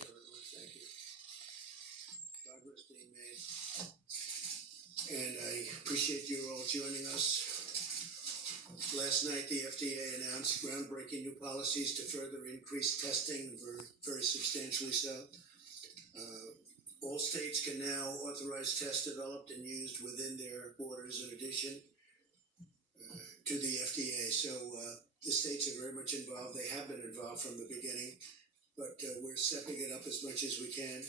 Thank you. Progress being made. And I appreciate you all joining us. Last night, the FDA announced groundbreaking new policies to further increase testing, very substantially so. All states can now authorize tests developed and used within their borders in addition to the FDA. So the states are very much involved. They have been involved from the beginning, but we're stepping it up as much as we can.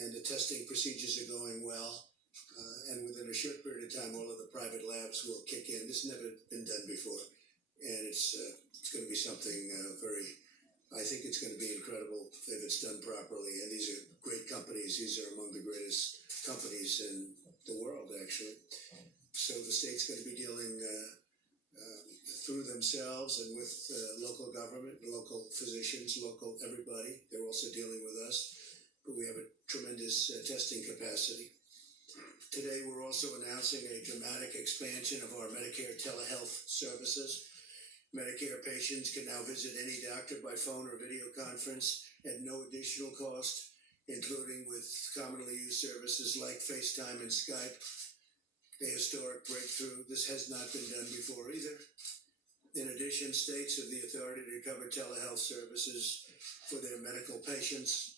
And the testing procedures are going well. And within a short period of time, all of the private labs will kick in. This has never been done before. And it's going to be something I think it's going to be incredible if it's done properly. And these are great companies. These are among the greatest companies in the world, actually. So the state's going to be dealing through themselves and with local government, local physicians, local everybody. They're also dealing with us. But we have a tremendous testing capacity. Today, we're also announcing a dramatic expansion of our Medicare telehealth services. Medicare patients can now visit any doctor by phone or video conference at no additional cost, including with commonly used services like FaceTime and Skype. A historic breakthrough. This has not been done before either. In addition, states have the authority to cover telehealth services for their medical patients.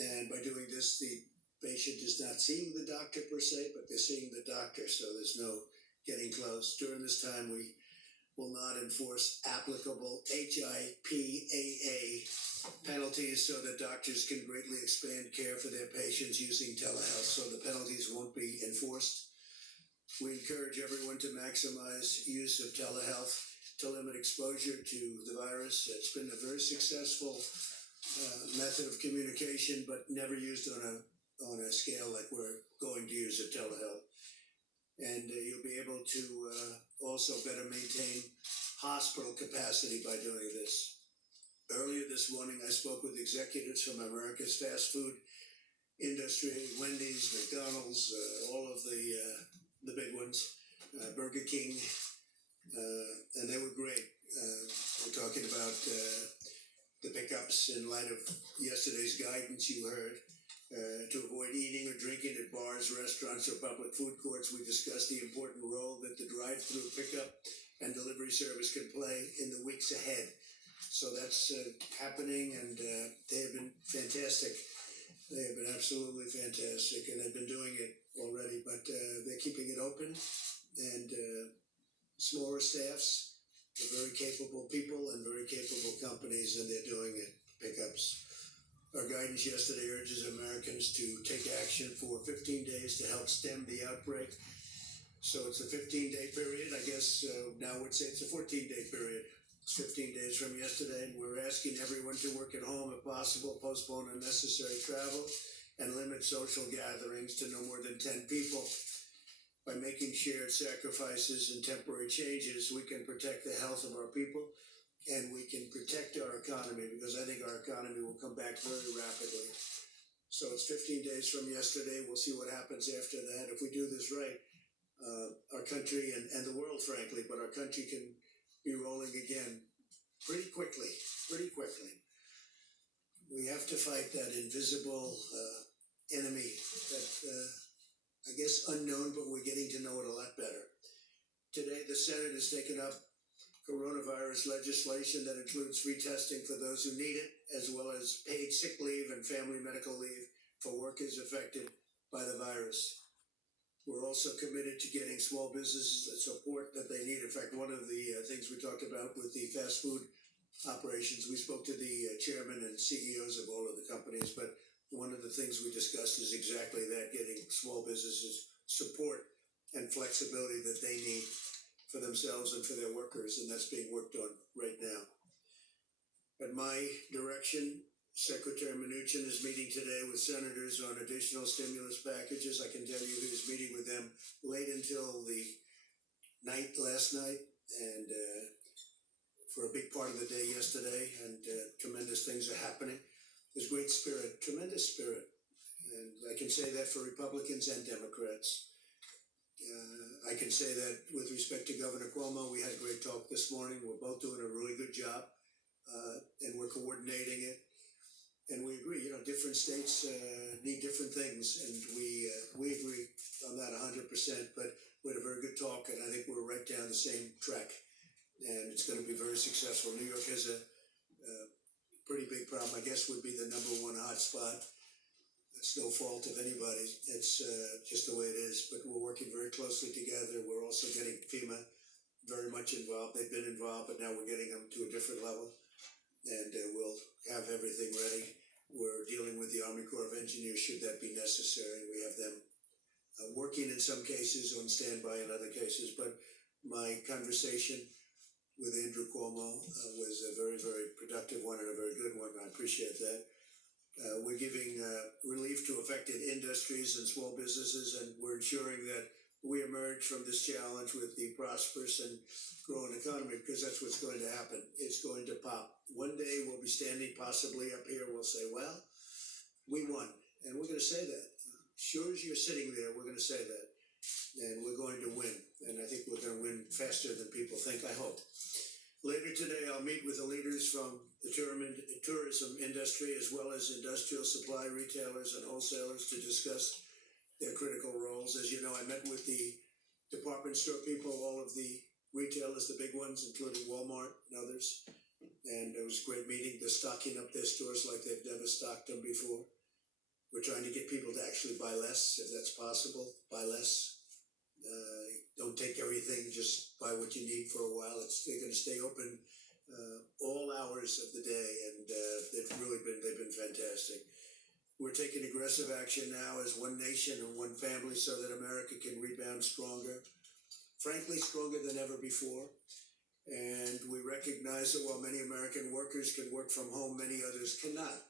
And by doing this, the patient is not seeing the doctor per se, but they're seeing the doctor, so there's no getting close. During this time, we will not enforce applicable HIPAA penalties so that doctors can greatly expand care for their patients using telehealth, so the penalties won't be enforced. We encourage everyone to maximize use of telehealth to limit exposure to the virus. It's been a very successful method of communication, but never used on a scale like we're going to use at telehealth. And you'll be able to also better maintain hospital capacity by doing this. Earlier this morning, I spoke with executives from America's fast food industry, Wendy's, McDonald's, all of the big ones, Burger King, and they were great. We're talking about the pickups in light of yesterday's guidance you heard. To avoid eating or drinking at bars, restaurants, or public food courts, we discussed the important role that the drive-through pickup and delivery service can play in the weeks ahead. So that's happening, and they have been fantastic. They have been absolutely fantastic, and they've been doing it already, but they're keeping it open, and smaller staffs, very capable people and very capable companies, and they're doing it, pickups. Our guidance yesterday urges Americans to take action for 15 days to help stem the outbreak. So it's a 15-day period. I guess now I would say it's a 14-day period. It's 15 days from yesterday, and we're asking everyone to work at home if possible, postpone unnecessary travel, and limit social gatherings to no more than 10 people. By making shared sacrifices and temporary changes, we can protect the health of our people, and we can protect our economy, because I think our economy will come back very rapidly. So it's 15 days from yesterday. We'll see what happens after that. If we do this right, our country and the world, frankly, but our country can be rolling again pretty quickly. We have to fight that invisible enemy that I guess unknown, but we're getting to know it a lot better. Today, the Senate has taken up coronavirus legislation that includes free testing for those who need it, as well as paid sick leave and family medical leave for workers affected by the virus. We're also committed to getting small businesses the support that they need. In fact, one of the things we talked about with the fast food operations, we spoke to the chairman and CEOs of all of the companies, but one of the things we discussed is exactly that, getting small businesses support and flexibility that they need for themselves and for their workers, and that's being worked on right now. At my direction, Secretary Mnuchin is meeting today with senators on additional stimulus packages. I can tell you he was meeting with them late until the night last night, and for a big part of the day yesterday, and tremendous things are happening. There's great spirit, tremendous spirit, and I can say that for Republicans and Democrats. I can say that with respect to Governor Cuomo, we had a great talk this morning. We're both doing a really good job, and we're coordinating it. And we agree, different states need different things, and we agree on that 100%. But we had a very good talk, and I think we're right down the same track, and it's going to be very successful. New York has a pretty big problem. I guess would be the #1 hotspot. It's no fault of anybody. It's just the way it is. But we're working very closely together. We're also getting FEMA very much involved. They've been involved, but now we're getting them to a different level, and we'll have everything ready. We're dealing with the Army Corps of Engineers should that be necessary. We have them working in some cases, on standby in other cases. But my conversation with Andrew Cuomo was a very, very productive one and a very good one. I appreciate that. We're giving relief to affected industries and small businesses, and we're ensuring that we emerge from this challenge with the prosperous and growing economy, because that's what's going to happen. It's going to pop. One day we'll be standing possibly up here, we'll say, well, we won. And we're going to say that. Sure as you're sitting there, we're going to say that. And we're going to win. And I think we're going to win faster than people think, I hope. Later today, I'll meet with the leaders from the tourism industry, as well as industrial supply retailers and wholesalers, to discuss their critical roles. As you know, I met with the department store people, all of the retailers, the big ones, including Walmart and others. And it was a great meeting. They're stocking up their stores like they've never stocked them before. We're trying to get people to actually buy less, if that's possible. Buy less. Don't take everything, just buy what you need for a while. They're going to stay open all hours of the day, and they've been fantastic. We're taking aggressive action now as one nation and one family so that America can rebound stronger, frankly, stronger than ever before. And we recognize that while many American workers can work from home, many others cannot.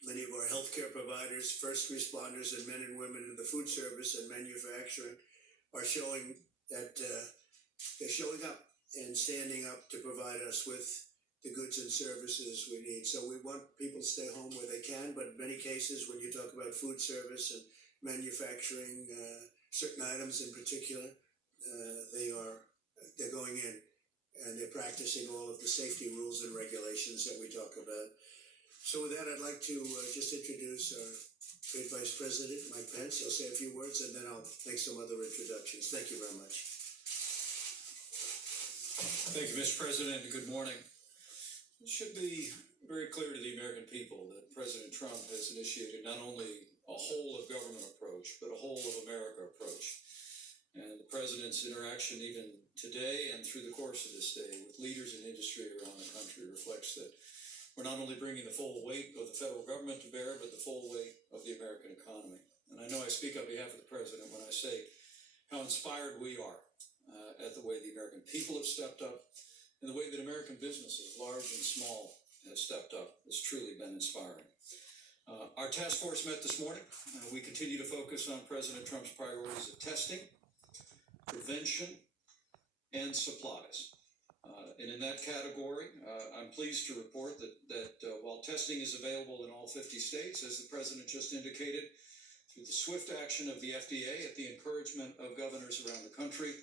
Many of our healthcare providers, first responders, and men and women in the food service and manufacturing are showing that they're showing up and standing up to provide us with the goods and services we need. So we want people to stay home where they can, but in many cases, when you talk about food service and manufacturing, certain items in particular, they're going in and they're practicing all of the safety rules and regulations that we talk about. So with that, I'd like to just introduce our great Vice President, Mike Pence. He'll say a few words, and then I'll make some other introductions. Thank you very much. Thank you, Mr. President, and good morning. It should be very clear to the American people that President Trump has initiated not only a whole-of-government approach, but a whole-of-America approach. And the President's interaction even today and through the course of this day with leaders in industry around the country reflects that we're not only bringing the full weight of the federal government to bear, but the full weight of the American economy. And I know I speak on behalf of the President when I say how inspired we are at the way the American people have stepped up, and the way that American businesses, large and small, have stepped up. Has truly been inspiring. Our task force met this morning. We continue to focus on President Trump's priorities of testing, prevention, and supplies. And in that category, I'm pleased to report that while testing is available in all 50 states, as the President just indicated, through the swift action of the FDA at the encouragement of governors around the country,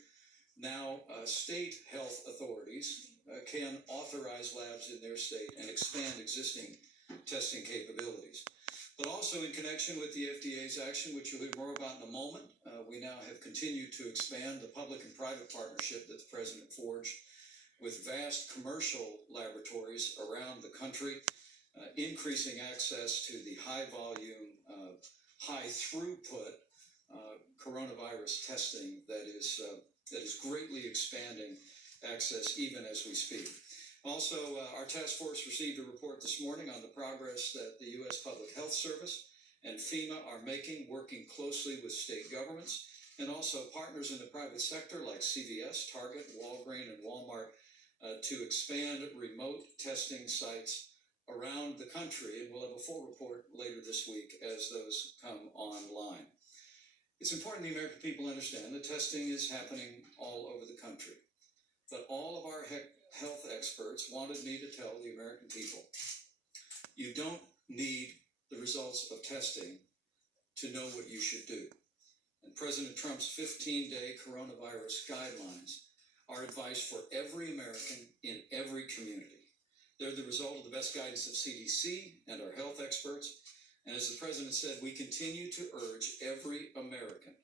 now state health authorities can authorize labs in their state and expand existing testing capabilities. But also in connection with the FDA's action, which you'll hear more about in a moment, we now have continued to expand the public and private partnership that the President forged with vast commercial laboratories around the country, increasing access to the high volume, high throughput coronavirus testing that is greatly expanding access even as we speak. Also, our task force received a report this morning on the progress that the U.S. Public Health Service and FEMA are making, working closely with state governments and also partners in the private sector like CVS, Target, Walgreens, and Walmart to expand remote testing sites around the country. And we'll have a full report later this week as those come online. It's important the American people understand that testing is happening all over the country. But all of our health experts wanted me to tell the American people, you don't need the results of testing to know what you should do. And President Trump's 15-day coronavirus guidelines are advice for every American in every community. They're the result of the best guidance of CDC and our health experts. And as the President said, we continue to urge every American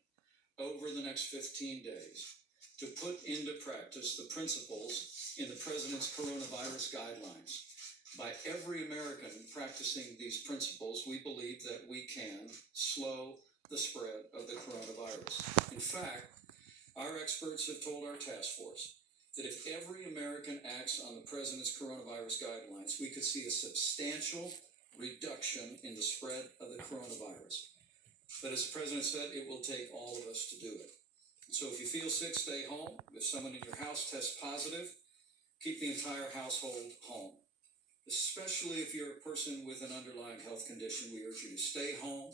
over the next 15 days to put into practice the principles in the President's coronavirus guidelines. By every American practicing these principles, we believe that we can slow the spread of the coronavirus. In fact, our experts have told our task force that if every American acts on the President's coronavirus guidelines, we could see a substantial reduction in the spread of the coronavirus. But as the President said, it will take all of us to do it. So if you feel sick, stay home. If someone in your house tests positive, keep the entire household home. Especially if you're a person with an underlying health condition, we urge you to stay home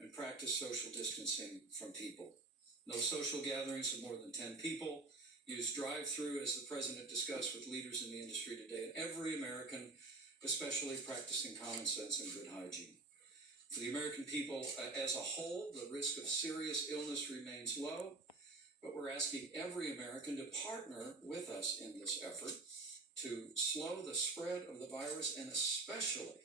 and practice social distancing from people. No social gatherings of more than 10 people. Use drive-through, as the President discussed with leaders in the industry today, and every American, especially practicing common sense and good hygiene. For the American people as a whole, the risk of serious illness remains low, but we're asking every American to partner with us in this effort to slow the spread of the virus, and especially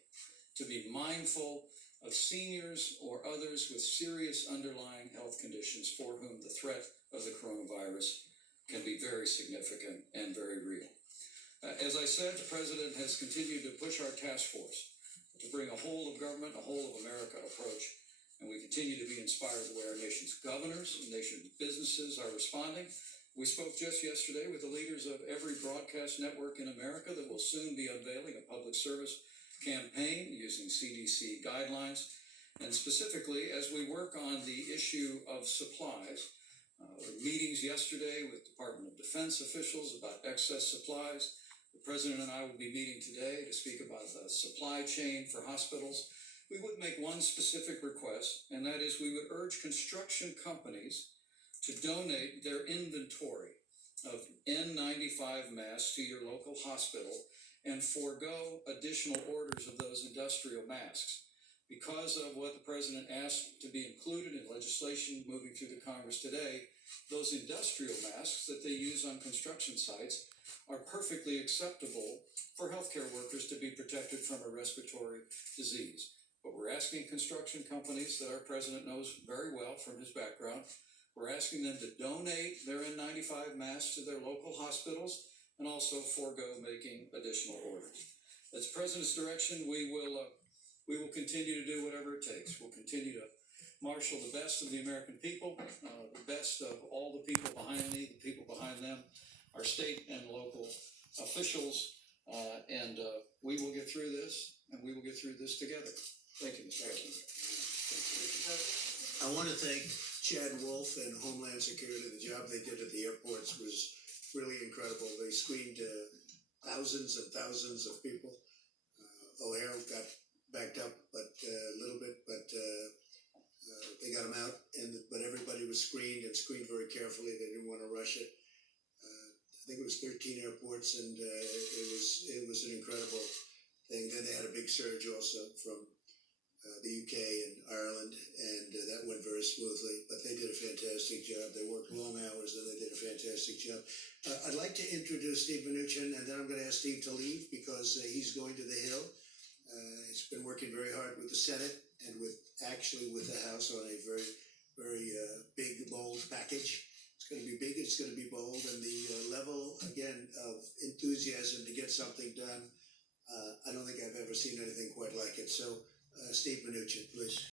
to be mindful of seniors or others with serious underlying health conditions for whom the threat of the coronavirus can be very significant and very real. As I said, the President has continued to push our task force to bring a whole of government, a whole of America approach, and we continue to be inspired the way our nation's governors and nation's businesses are responding. We spoke just yesterday with the leaders of every broadcast network in America that will soon be unveiling a public service campaign using CDC guidelines. And specifically, as we work on the issue of supplies, meetings yesterday with Department of Defense officials about excess supplies. The President and I will be meeting today to speak about the supply chain for hospitals. We would make one specific request, and that is we would urge construction companies to donate their inventory of N95 masks to your local hospital and forego additional orders of those industrial masks. Because of what the President asked to be included in legislation moving through the Congress today, those industrial masks that they use on construction sites are perfectly acceptable for healthcare workers to be protected from a respiratory disease. But we're asking construction companies that our President knows very well from his background, we're asking them to donate their N95 masks to their local hospitals and also forego making additional orders. That's the President's direction. We will continue to do whatever it takes. We'll continue to marshal the best of the American people, the best of all the people behind me, the people behind them, our state and local officials, and we will get through this, and we will get through this together. Thank you, Mr. President. I want to thank Chad Wolf and Homeland Security. The job they did at the airports was really incredible. They screened thousands and thousands of people. O'Hare got backed up a little bit, but they got him out. But everybody was screened and screened very carefully. They didn't want to rush it. I think it was 13 airports, and it was an incredible thing. Then they had a big surge also from the UK and Ireland, and that went very smoothly. But they did a fantastic job. They worked long hours, and they did a fantastic job. I'd like to introduce Steve Mnuchin, and then I'm going to ask Steve to leave because he's going to the Hill. He's been working very hard with the Senate and with the House on a very, very big, bold package. It's going to be big, it's going to be bold, and the level, again, of enthusiasm to get something done, I don't think I've ever seen anything quite like it. So, Steve Mnuchin, please.